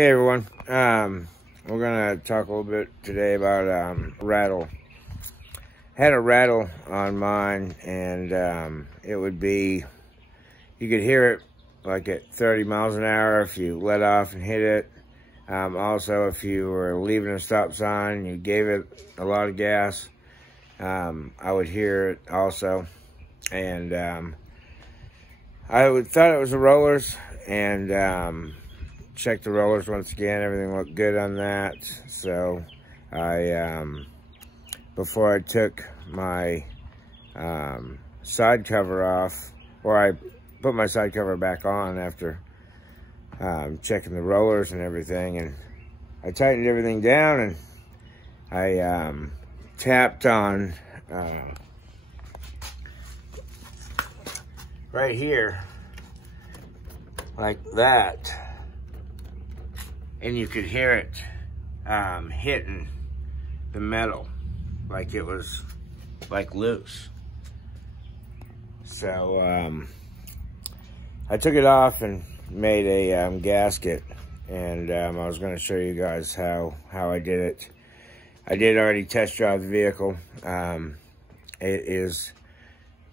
Hey everyone, we're gonna talk a little bit today about rattle. Had a rattle on mine, and it would be, you could hear it like at 30 miles an hour if you let off and hit it. Also, if you were leaving a stop sign and you gave it a lot of gas, I would hear it also. And I thought it was the rollers, and checked the rollers once again. Everything looked good on that. So I before I took my side cover off, or I put my side cover back on after checking the rollers and everything, and I tightened everything down, and I tapped on right here like that, and you could hear it hitting the metal like it was like loose. So I took it off and made a gasket, and I was going to show you guys how I did it. I did already test drive the vehicle. It is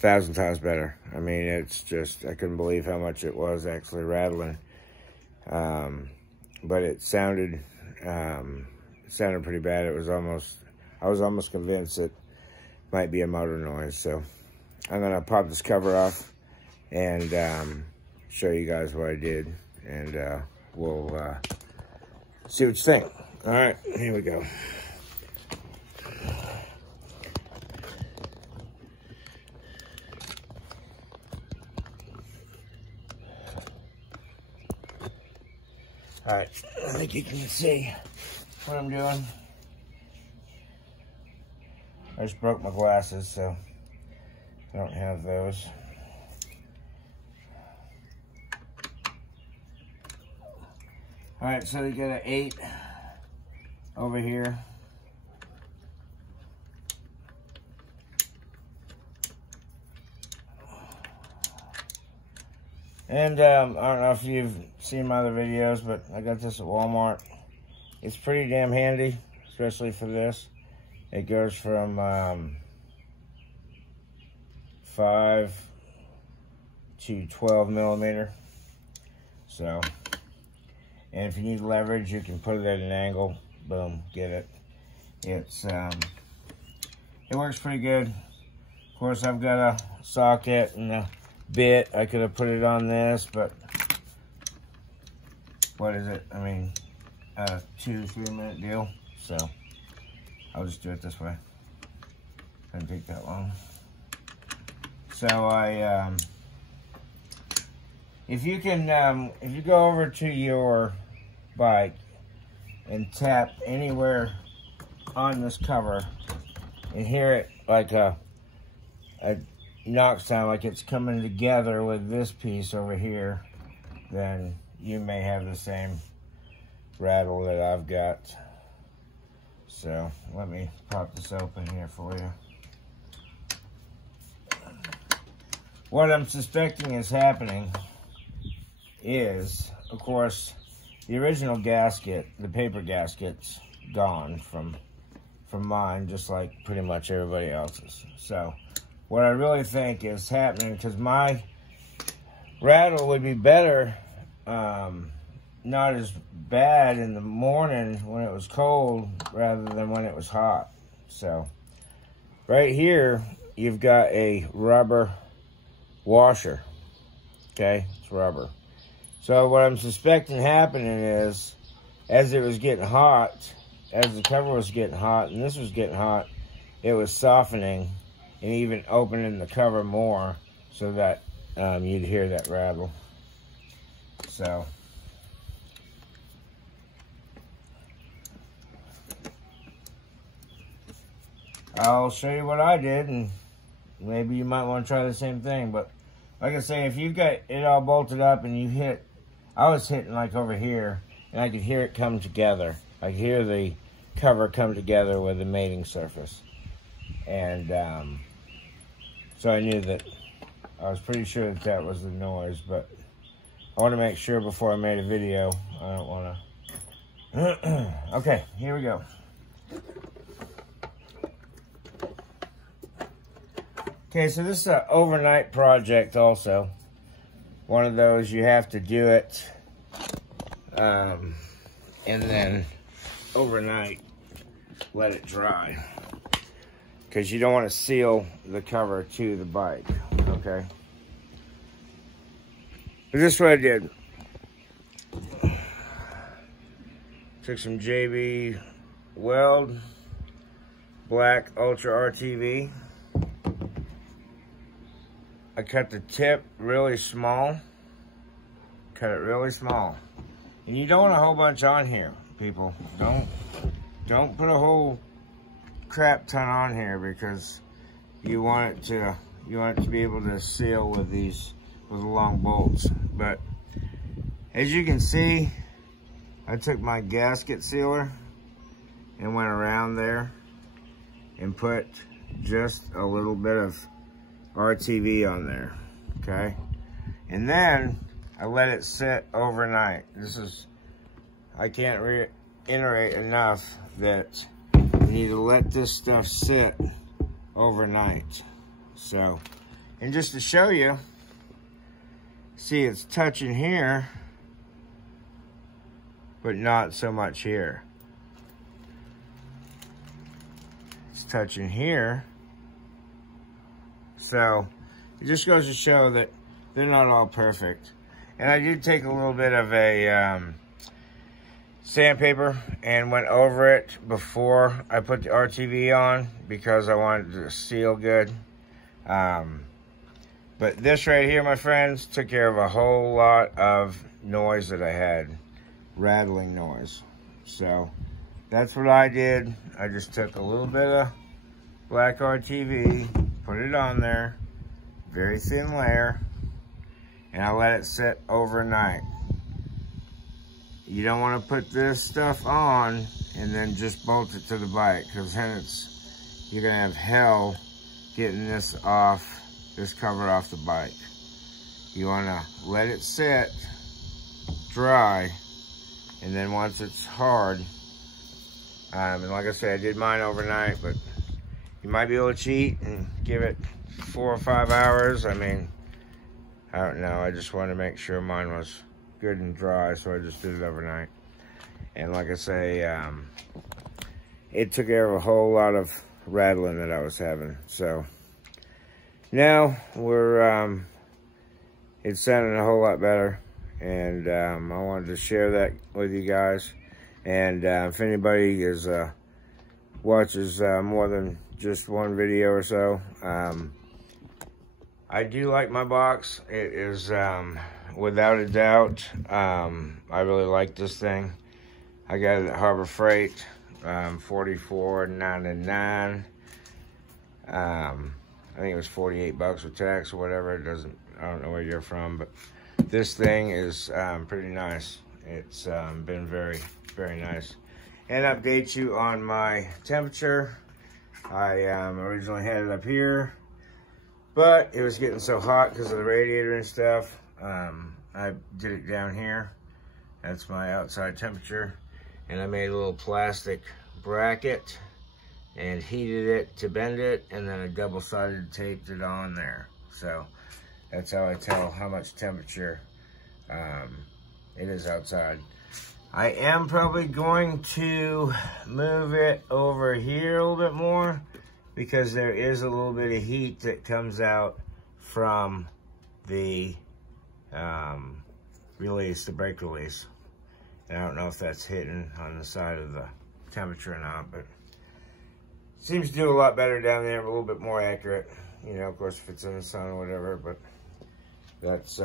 1,000 times better. I mean, it's just, I couldn't believe how much it was actually rattling. But it sounded pretty bad. It was almost, I was almost convinced it might be a motor noise. So I'm gonna pop this cover off and show you guys what I did, and we'll see what you think. All right, here we go. All right, I think you can see what I'm doing. I just broke my glasses, so I don't have those. All right, so you got an 8 over here. And I don't know if you've seen my other videos, but I got this at Walmart. It's pretty damn handy, especially for this. It goes from 5 to 12 millimeter. So, and if you need leverage, you can put it at an angle. Boom, get it. It's it works pretty good. Of course, I've got a socket and a bit. I could have put it on this, but what is it? I mean, a 2-3 minute deal. So I'll just do it this way. Doesn't take that long. So I, if you can, if you go over to your bike and tap anywhere on this cover and hear it like a knock sound, like it's coming together with this piece over here, then you may have the same rattle that I've got. So let me pop this open here for you. What I'm suspecting is happening is, of course, the original gasket, the paper gasket's gone from mine, just like pretty much everybody else's. So what I really think is happening, because my rattle would be better, not as bad in the morning when it was cold rather than when it was hot. So right here, you've got a rubber washer. Okay, it's rubber. So what I'm suspecting happening is, as it was getting hot, as the cover was getting hot and this was getting hot, it was softening and even opening the cover more so that you'd hear that rattle. So I'll show you what I did, and maybe you might want to try the same thing. But like I say, if you've got it all bolted up and you hit, I was hitting like over here, and I could hear it come together. I could hear the cover come together with the mating surface. And so I knew that, I was pretty sure that that was the noise, but I want to make sure before I made a video. I don't want to Okay, here we go. Okay, so this is an overnight project also. One of those you have to do it and then overnight let it dry, because you don't want to seal the cover to the bike, okay? But this is what I did. Took some JB Weld Black Ultra RTV. I cut the tip really small. Cut it really small. And you don't want a whole bunch on here, people. Don't put a whole crap ton on here, because you want it to be able to seal with these with the long bolts. But as you can see, I took my gasket sealer and went around there and put just a little bit of RTV on there, okay? And then I let it sit overnight. I can't reiterate enough that you need to let this stuff sit overnight. So, and just to show you, see, it's touching here, but not so much here. It's touching here. So it just goes to show that they're not all perfect. And I did take a little bit of a sandpaper and went over it before I put the RTV on, because I wanted it to seal good. But this right here, my friends, took care of a whole lot of noise that I had, rattling noise. So that's what I did. I just took a little bit of black RTV, put it on there, very thin layer, and I let it sit overnight. You don't want to put this stuff on and then just bolt it to the bike, because then you're gonna have hell getting this cover off the bike. You want to let it sit, dry, and then once it's hard, and like I said, I did mine overnight, but you might be able to cheat and give it 4 or 5 hours. I mean, I don't know. I just wanted to make sure mine was good and dry, so I just did it overnight. And like I say, it took care of a whole lot of rattling that I was having. So now it's sounding a whole lot better, and I wanted to share that with you guys. And if anybody watches more than just one video or so, I do like my box. It is without a doubt, I really like this thing. I got it at Harbor Freight, $44.99. I think it was 48 bucks with tax or whatever. I don't know where you're from, but this thing is pretty nice. It's been very, very nice. And update you on my temperature. I originally had it up here, but it was getting so hot because of the radiator and stuff. I did it down here. That's my outside temperature. And I made a little plastic bracket and heated it to bend it, and then I double-sided taped it on there. So that's how I tell how much temperature it is outside. I am probably going to move it over here a little bit more, because there is a little bit of heat that comes out from the release, the brake release. And I don't know if that's hitting on the side of the temperature or not, but it seems to do a lot better down there, a little bit more accurate. You know, of course, if it's in the sun or whatever, but that's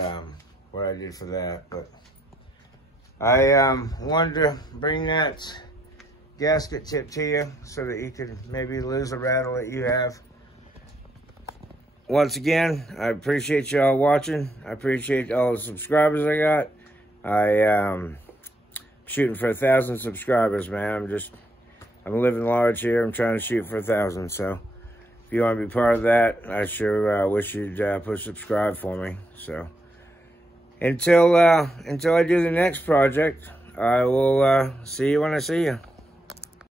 what I did for that. But I wanted to bring that gasket tip to you so that you could maybe lose a rattle that you have. Once again, I appreciate y'all watching. I appreciate all the subscribers I got. I'm shooting for 1,000 subscribers, man. I'm living large here. I'm trying to shoot for 1,000. So if you want to be part of that, I sure wish you'd push subscribe for me. So until I do the next project, I will see you when I see you.